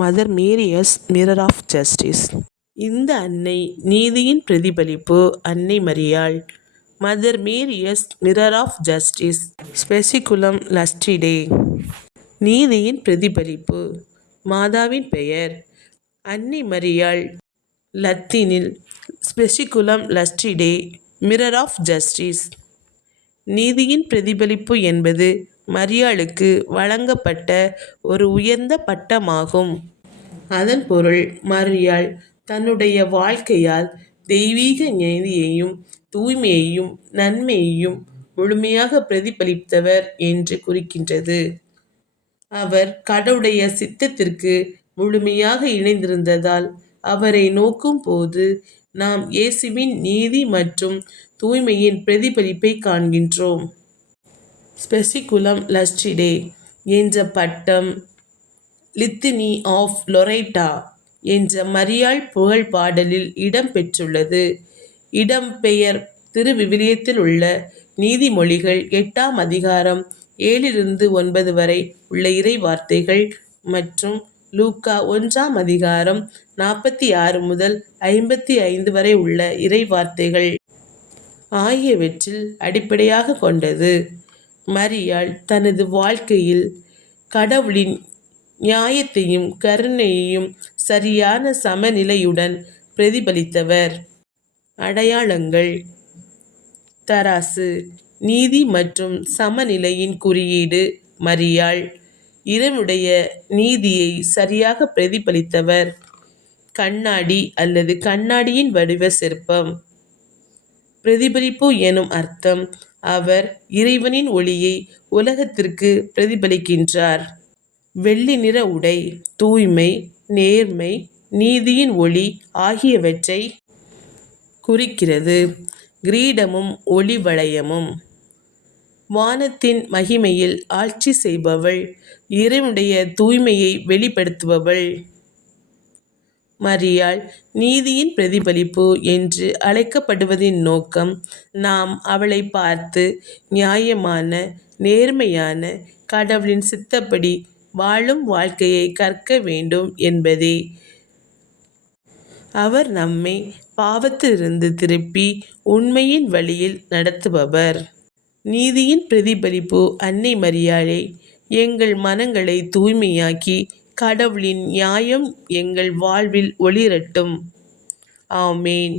Mother Mary is mirror of justice. இந்த அன்னை நீதியின் பிரதிபலிப்பு. அன்னை மரியாள். Mother Mary is mirror of justice. ஸ்பெசிகுலம் லஸ்டிடே. நீதியின் பிரதிபலிப்பு. மாதாவின் பெயர் அன்னை மரியாள். லத்தீனில் ஸ்பெசிகுலம் லஸ்டிடே, மிரர் ஆஃப் ஜஸ்டிஸ். நீதியின் பிரதிபலிப்பு என்பது மரியாளுக்கு வழங்கப்பட்ட ஒரு உயர்ந்த பட்டமாகும். அதன் பொருள் மரியாள் தன்னுடைய வாழ்க்கையால் தெய்வீக நீதியையும் தூய்மையையும் நன்மையையும் முழுமையாக பிரதிபலித்தவர் என்று குறிக்கின்றது. அவர் கடவுளுடைய சித்தத்திற்கு முழுமையாக இணைந்திருந்ததால் அவரை நோக்கும் போது நாம் இயேசுவின் நீதி மற்றும் தூய்மையின் பிரதிபலிப்பை காண்கின்றோம். ஸ்பெசிகுலம் லஸ்டிடே என்ற பட்டம் லித்தனி ஆஃப் லொரைட்டா என்ற மரியாள் புகழ் பாடலில் இடம் பெற்றுள்ளது. இடம்பெயர் திருவிவிலியத்தில் உள்ள நீதிமொழிகள் 8ஆம் அதிகாரம் 7-9 வரை உள்ள இறை வார்த்தைகள் மற்றும் லூக்கா 1ஆம் அதிகாரம் 46 முதல் 55 வரை உள்ள இறை வார்த்தைகள் ஆகியவற்றில் அடிப்படையாக கொண்டது. மரியாள் தனது வாழ்க்கையில் கடவுளின் நியாயத்தையும் கருணையையும் சரியான சமநிலையுடன் பிரதிபலித்தவர். அடையாளங்கள்: தராசு, நீதி மற்றும் சமநிலையின் குறியீடு மரியாள். இறைவனுடைய நீதியை சரியாக பிரதிபலித்தவர். கண்ணாடி அல்லது கண்ணாடியின் வடிவ சிற்பம். பிரதிபலிப்பு எனும் அர்த்தம் அவர் இறைவனின் ஒளியை உலகத்திற்கு பிரதிபலிக்கின்றார். வெள்ளி நிற உடை தூய்மை, நேர்மை, நீதியின் ஒளி ஆகியவற்றை குறிக்கிறது. கிரீடமும் ஒளி வளையமும். வானத்தின் மகிமையில் ஆட்சி செய்பவள், இறைவனுடைய தூய்மையை வெளிப்படுத்துபவள். மரியாள் நீதியின் பிரதிபலிப்பு என்று அழைக்கப்படுவதின் நோக்கம் நாம் அவளை பார்த்து நியாயமான, நேர்மையான, கடவுளின் சித்தப்படி வாழும் வாழ்க்கையை கற்க வேண்டும் என்பதே. அவர் நம்மை பாவத்திலிருந்து திருப்பி உண்மையின் வழியில் நடத்துபவர். நீதியின் பிரதிபலிப்பு அன்னை மரியாளே, எங்கள் மனங்களை தூய்மையாக்கி கடவுளின் நியாயம் எங்கள் வாழ்வில் ஒளிரட்டும். ஆமேன்.